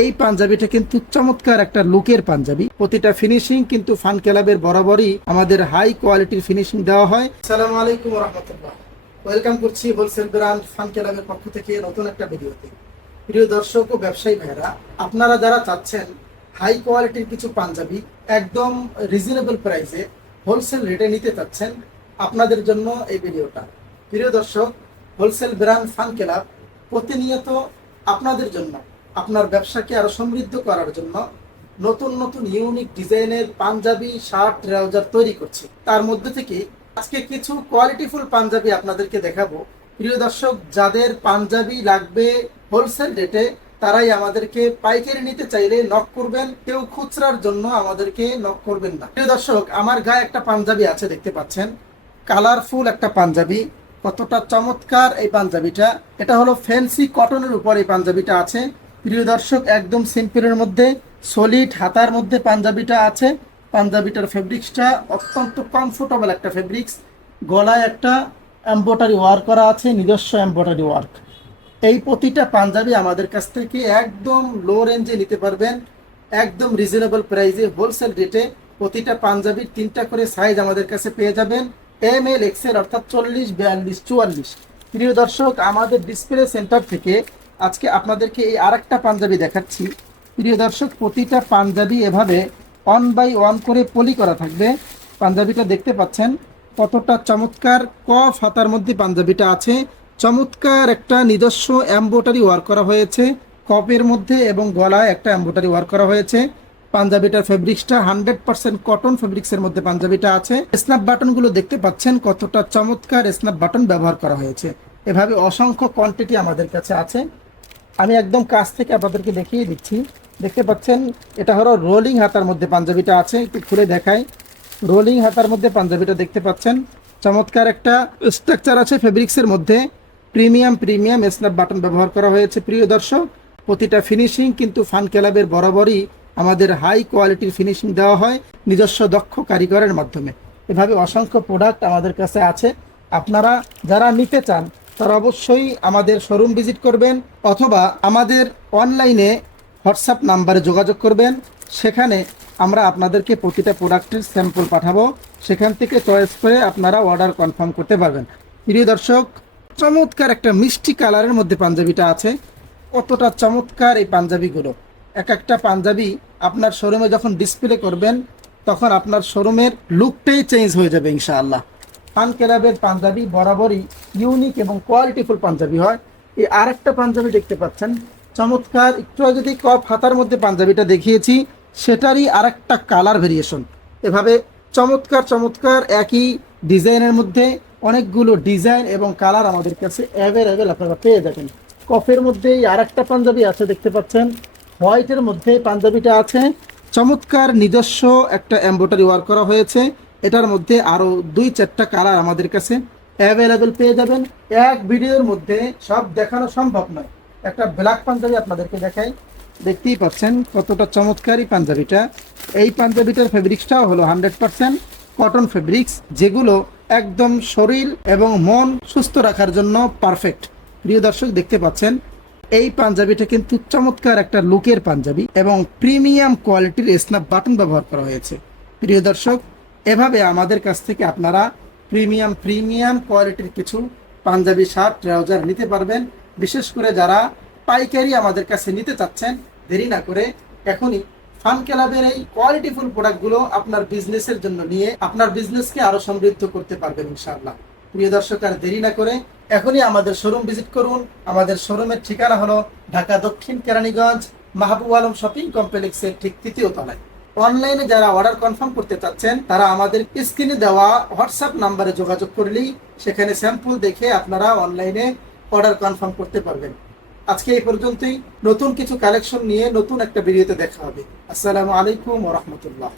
এই পাঞ্জাবিটা কিন্তু চমৎকার একটা লুকের পাঞ্জাবি। প্রতিটা ফিনিশিং কিন্তু ফান ক্লাবের বরাবরই আমাদের হাই কোয়ালিটির ফিনিশিং দেওয়া হয়। আসসালামু আলাইকুম রহমতুল্লাহ। ওয়েলকাম করছি হোলসেল ব্র্যান্ড ফান ক্লাবের পক্ষ থেকে নতুন একটা ভিডিওতে। প্রিয় দর্শক ও ব্যবসায়ী ভাইরা আপনারা যারা চাচ্ছেন হাই কোয়ালিটির কিছু পাঞ্জাবি একদম রিজনেবল প্রাইসে হোলসেল রেটে নিতে চাচ্ছেন, আপনাদের জন্য এই ভিডিওটা। প্রিয় দর্শক হোলসেল ব্র্যান্ড ফান ক্লাব প্রতিনিয়ত আপনাদের জন্য আপনার ব্যবসাকে আরও সমৃদ্ধ করার জন্য নতুন নতুন ইউনিক ডিজাইনের পাঞ্জাবি, শার্ট, ট্রাউজার তৈরি করছে। তার মধ্যে থেকে আজকে কিছু কোয়ালিটিফুল পাঞ্জাবি আপনাদেরকে দেখাবো। প্রিয় দর্শক, যাদের পাঞ্জাবি লাগবে হোলসেল রেটে, তারাই আমাদেরকে পাইকারি নিতে চাইলে নক করবেন, কেউ খুচরার জন্য আমাদেরকে নক করবেন না। প্রিয় দর্শক, আমার গায়ে একটা পাঞ্জাবি আছে, দেখতে পাচ্ছেন। কালারফুল একটা পাঞ্জাবি। কতটা চমৎকার এই পাঞ্জাবিটা। এটা হলো ফ্যান্সি কটনের উপর এই পাঞ্জাবিটা আছে। প্রিয় দর্শক, একদম সিম্পলের মধ্যে সলিড হাতার মধ্যে পাঞ্জাবিটা আছে। পাঞ্জাবিটার ফেব্রিক্সটা অত্যন্ত কমফোর্টেবল একটা ফেব্রিক্স গলায় একটা এম্ব্রয়ডারি ওয়ার্ক করা আছে, নিজস্ব এম্ব্রয়ডারি ওয়ার্ক এই প্রতিটা পাঞ্জাবি আমাদের কাছ থেকে একদম লো রেঞ্জে নিতে পারবেন। একদম রিজনেবল প্রাইসে হোলসেল রেটে প্রতিটা পাঞ্জাবির তিনটা করে সাইজ আমাদের কাছে পেয়ে যাবেন। এম এল এক্সেল অর্থাৎ চল্লিশ, বিয়াল্লিশ, চুয়াল্লিশ। প্রিয় দর্শক, আমাদের ডিসপ্লে সেন্টার থেকে আজকে আপনাদেরকে এই আরেকটা পাঞ্জাবি দেখাচ্ছি। প্রিয় দর্শক, প্রতিটা পাঞ্জাবি এভাবে ওয়ান বাই ওয়ান করে পলি করা থাকবে। পাঞ্জাবিটা দেখতে পাচ্ছেন, কতটা চমৎকার কফ হাতার মধ্যে পাঞ্জাবিটা আছে। চমৎকার একটা নিজস্ব এম্বোটারি ওয়ার্ক করা হয়েছে। কপের মধ্যে এবং গলায় একটা এম্বোটারি ওয়ার্ক করা হয়েছে। পাঞ্জাবিটার ফেব্রিক্সটা হান্ড্রেড পার্সেন্ট কটন ফেব্রিক্সের মধ্যে পাঞ্জাবিটা আছে। স্ন্যাপ বাটনগুলো দেখতে পাচ্ছেন, কতটা চমৎকার স্ন্যাপ বাটন ব্যবহার করা হয়েছে। এভাবে অসংখ্য কোয়ান্টিটি আমাদের কাছে আছে। আমি একদম কাছ থেকে আপনাদেরকে দেখিয়ে দিচ্ছি। দেখতে পাচ্ছেন, এটা হলো রোলিং হাতার মধ্যে পাঞ্জাবিটা আছে, একটু খুলে দেখাই। রোলিং হাতার মধ্যে পাঞ্জাবিটা দেখতে পাচ্ছেন। চমৎকার একটা স্ট্রাকচার আছে ফেব্রিক্সের মধ্যে। প্রিমিয়াম প্রিমিয়াম স্ন্যাপ বাটন ব্যবহার করা হয়েছে, প্রিয় দর্শক। প্রতিটা ফিনিশিং কিন্তু ফান ক্লাবের বরাবরই আমাদের হাই কোয়ালিটির ফিনিশিং দেওয়া হয়, নিজস্ব দক্ষ কারিগরের মাধ্যমে। এভাবে অসংখ্য প্রোডাক্ট আমাদের কাছে আছে। আপনারা যারা নিতে চান তারা অবশ্যই আমাদের শোরুম ভিজিট করবেন অথবা আমাদের অনলাইনে হোয়াটসঅ্যাপ নাম্বারে যোগাযোগ করবেন। সেখানে আমরা আপনাদেরকে প্রতিটা প্রোডাক্টের স্যাম্পল পাঠাবো। সেখান থেকে চয়েস করে আপনারা অর্ডার কনফার্ম করতে পারবেন। প্রিয় দর্শক, চমৎকার একটা মিষ্টি কালারের মধ্যে পাঞ্জাবিটা আছে। কতটা চমৎকার এই পাঞ্জাবিগুলো। এক একটা পাঞ্জাবি আপনার শোরুমে যখন ডিসপ্লে করবেন, তখন আপনার শোরুমের লুকটাই চেঞ্জ হয়ে যাবে ইনশাআল্লাহ। ফান ক্লাবের পাঞ্জাবি বরাবরই ইউনিক এবং কোয়ালিটিফুল পাঞ্জাবি হয়। এই আরেকটা পাঞ্জাবি দেখতে পাচ্ছেন। চমৎকার, একটু যদি কপ হাতার মধ্যে পাঞ্জাবিটা দেখিয়েছি, সেটারই আরেকটা কালার ভেরিয়েশন এভাবে চমৎকার চমৎকার একই ডিজাইনের মধ্যে অনেকগুলো ডিজাইন এবং কালার আমাদের কাছে অ্যাভেলেবেল আপনারা পেয়ে যাবেন। কফের মধ্যেই আরেকটা পাঞ্জাবি আছে দেখতে পাচ্ছেন। হোয়াইটের মধ্যে পাঞ্জাবিটা আছে। চমৎকার, নিজস্ব একটা এম্ব্রয়ডারি ওয়ার্ক করা হয়েছে। এটার মধ্যে আরও দুই চারটা কালার আমাদের কাছে অ্যাভেলেবেল পেয়ে যাবেন। এক ভিডিওর মধ্যে সব দেখানো সম্ভব নয়। একটা ব্ল্যাক পাঞ্জাবি আপনাদেরকে দেখাই। দেখতেই পাচ্ছেন কতটা চমৎকারই পাঞ্জাবিটা। এই পাঞ্জাবিটার ফেব্রিক্সটাও হলো হান্ড্রেড পার্সেন্ট কটন ফেব্রিক্স যেগুলো একদম শরীর এবং মন সুস্থ রাখার জন্য পারফেক্ট প্রিয় দর্শক, দেখতে পাচ্ছেন, এই পাঞ্জাবিটা কিন্তু চমৎকার একটা লুকের পাঞ্জাবি এবং প্রিমিয়াম কোয়ালিটির স্ন্যাপ বাটন ব্যবহার করা হয়েছে। প্রিয় দর্শক এভাবে আমাদের কাছ থেকে আপনারা প্রিমিয়াম প্রিমিয়াম কোয়ালিটির কিছু পাঞ্জাবি শার্ট, ট্রাউজার নিতে পারবেন। বিশেষ করে যারা পাইকারি আমাদের কাছে নিতে চাচ্ছেন, দেরি না করে এখনই ফান ক্লাবের এই কোয়ালিটিফুল প্রোডাক্টগুলো আপনার বিজনেসের জন্য নিয়ে আপনার বিজনেসকে আরও সমৃদ্ধ করতে পারবেন ইনশাআল্লাহ। প্রিয় দর্শক, আর দেরি না করে এখনই আমাদের শোরুম ভিজিট করুন। আমাদের শোরুমের ঠিকানা হলো ঢাকা দক্ষিণ কেরানীগঞ্জ মাহবুব আলম শপিং কমপ্লেক্সের ঠিক তৃতীয় তলায়। অনলাইনে যারা অর্ডার কনফার্ম করতে চাচ্ছেন, তারা আমাদের স্ক্রিনে দেওয়া হোয়াটসঅ্যাপ নাম্বারে যোগাযোগ করলেই সেখানে স্যাম্পল দেখে আপনারা অনলাইনে অর্ডার কনফার্ম করতে পারবেন। আজকে এই পর্যন্তই। নতুন কিছু কালেকশন নিয়ে নতুন একটা ভিডিওতে দেখা হবে। আসসালামু আলাইকুম ওরহমতুল্লাহ